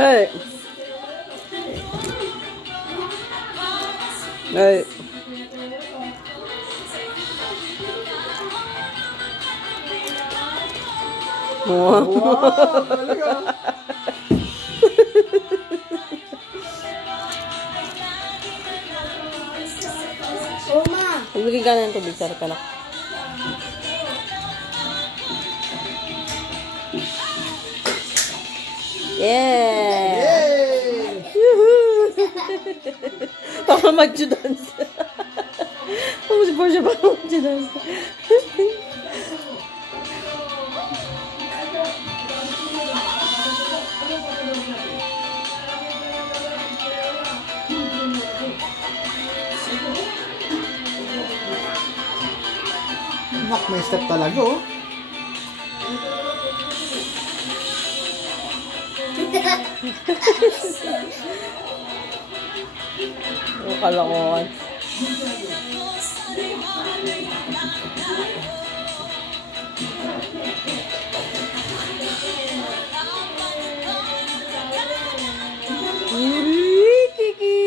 Hey. Hey. Wow. Oma. Bigyan ka na ng tubig, sarap anak. Yeah! Yay! Baka mag-dance. Pumusip po siya baka mag-dance. Nak, may step talaga oh. Ang kalokohan. Kiki!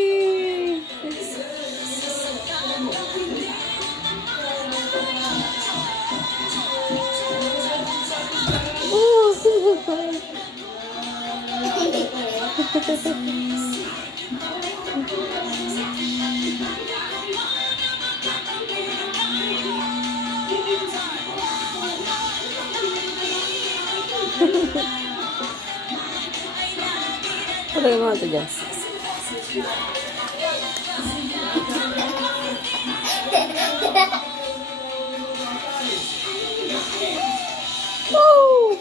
Pagay mo ito dyan. Woo!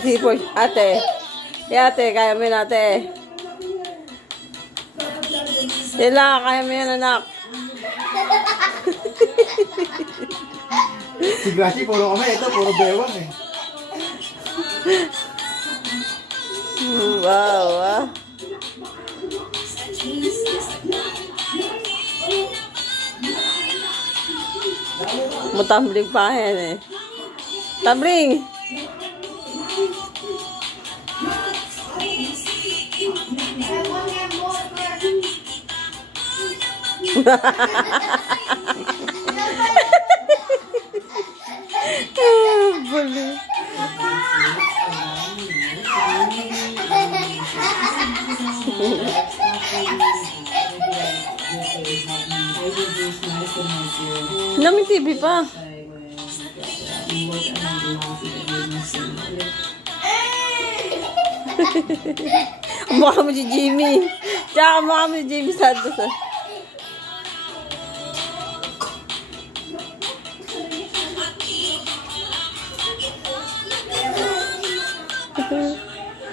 Sipon, ate. Ate, kaya mo yun, ate. Sila, kaya mo yun, anak. Si Gracie, puro kami. Ito, puro bewang eh. Wow, ah. Mutambling pa yan eh. Tambling! Buli. Namin TV pa. Mukha mo si Jimmy. Tsaka mukha mo si Jimmy Santos.